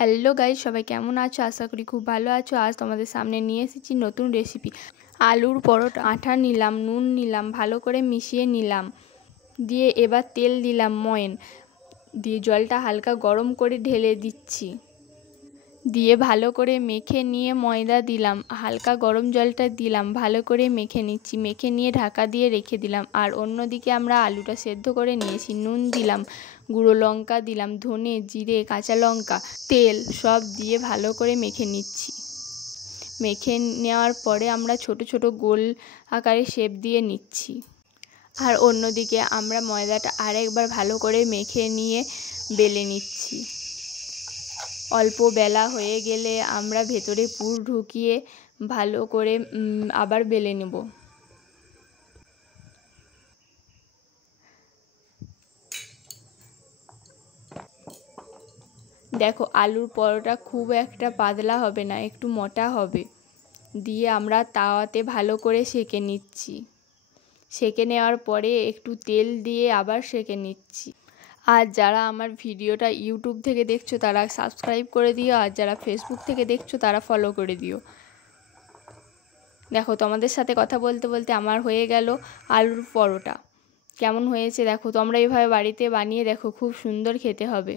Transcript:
Hello guys, সবাই কেমন আছো? আশা করি খুব ভালো আছো। আজ তোমাদের সামনে নিয়ে এসেছি নতুন রেসিপি, আলুর পরোটা। আটা নিলাম, নুন নিলাম, ভালো করে মিশিয়ে নিলাম, দিয়ে এবার তেল দিলাম ময়ন, দিয়ে জলটা হালকা গরম করে ঢেলে দিচ্ছি, দিয়ে ভালো করে মেখে নিয়ে ময়দা দিলাম, হালকা গরম জলটা দিলাম, ভালো করে মেখে নিচ্ছি, মেখে নিয়ে ঢাকা দিয়ে রেখে দিলাম। আর অন্যদিকে আমরা আলুটা সেদ্ধ করে নিয়েছি। নুন দিলাম, গুঁড়ো লঙ্কা দিলাম, ধনে, জিরে, কাঁচা লঙ্কা, তেল সব দিয়ে ভালো করে মেখে নিচ্ছি। মেখে নেওয়ার পরে আমরা ছোট ছোট গোল আকারে শেপ দিয়ে নিচ্ছি। আর অন্যদিকে আমরা ময়দাটা আরেকবার ভালো করে মেখে নিয়ে বেলে নিচ্ছি। অল্প বেলা হয়ে গেলে আমরা ভেতরে পুর ঢুকিয়ে ভালো করে আবার বেলে নেব। দেখো, আলুর পরোটা খুব একটা পাতলা হবে না, একটু মোটা হবে। দিয়ে আমরা তাওয়াতে ভালো করে সেঁকে নিচ্ছি। সেঁকে নেওয়ার পরে একটু তেল দিয়ে আবার সেঁকে নিচ্ছি। আর যারা আমার ভিডিওটা ইউটিউব থেকে দেখছো তারা সাবস্ক্রাইব করে দিও, আর যারা ফেসবুক থেকে দেখছো তারা ফলো করে দিও। দেখো, তোমাদের সাথে কথা বলতে বলতে আমার হয়ে গেল আলুর পরোটা। কেমন হয়েছে দেখো, তোমরা এইভাবে বাড়িতে বানিয়ে দেখো, খুব সুন্দর খেতে হবে।